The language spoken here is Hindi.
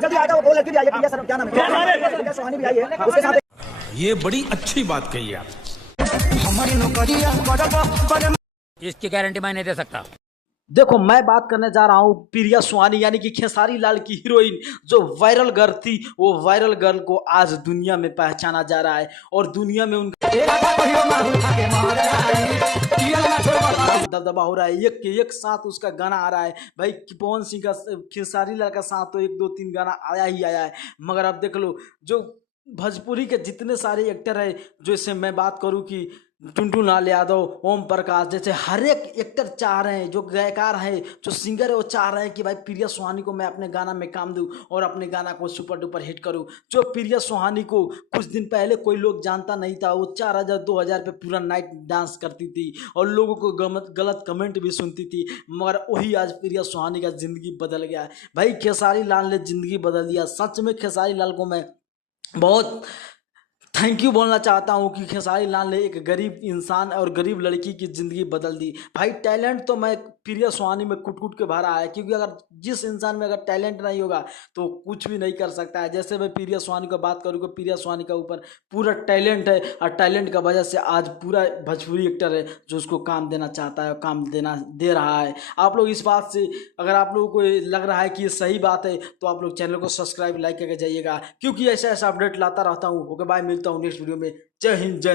जल्दी आ जाओ, वो लड़की भी आई है, प्रिया सर क्या नाम है, प्रिया सोहानी भी आई है, उसके साथ ये बड़ी अच्छी बात कही आप। हमारी नौकरियां इसकी गारंटी मैं नहीं दे सकता। देखो, मैं बात करने जा रहा हूँ प्रिया सुहानी यानी कि खेसारी लाल की हीरोइन, जो वायरल गर्ल थी। वो वायरल गर्ल को आज दुनिया में पहचाना जा रहा है और दुनिया में उनका दबदबा हो रहा है। एक के एक साथ उसका गाना आ रहा है भाई। पवन सिंह का, खेसारी लाल का साथ तो 1 2 3 गाना आया ही आया है। मगर अब देख लो, जो भोजपुरी के जितने सारे एक्टर है, जैसे मैं बात करूँ कि टुनटुन लाल यादव, ओम प्रकाश, जैसे हर एक एक्टर चाह रहे हैं, जो गायकार हैं, जो सिंगर है, वो चाह रहे हैं कि भाई प्रिया सुहानी को मैं अपने गाना में काम दूं और अपने गाना को सुपर डुपर हिट करूं। जो प्रिया सुहानी को कुछ दिन पहले कोई लोग जानता नहीं था, वो 4000 2000 पे पूरा नाइट डांस करती थी और लोगों को गलत कमेंट भी सुनती थी। मगर वही आज प्रिया सुहानी का जिंदगी बदल गया है भाई। खेसारी लाल ने जिंदगी बदल दिया। सच में खेसारी लाल को मैं बहुत थैंक यू बोलना चाहता हूँ कि खेसारी लाल ने एक गरीब इंसान और गरीब लड़की की ज़िंदगी बदल दी भाई। टैलेंट तो मैं प्रिया सुहानी में कुट कुट के भरा है, क्योंकि अगर जिस इंसान में अगर टैलेंट नहीं होगा तो कुछ भी नहीं कर सकता है। जैसे मैं प्रिया सुहानी की बात करूँ, कि प्रिया सुहानी का ऊपर पूरा टैलेंट है और टैलेंट का वजह से आज पूरा भोजपुरी एक्टर है जो उसको काम देना चाहता है और काम दे रहा है। आप लोग इस बात से, अगर आप लोगों को लग रहा है कि ये सही बात है, तो आप लोग चैनल को सब्सक्राइब लाइक करके जाइएगा, क्योंकि ऐसा ऐसा अपडेट लाता रहता हूँ। ओके बाय, मिलता हूँ नेक्स्ट वीडियो में। जय हिंद, जय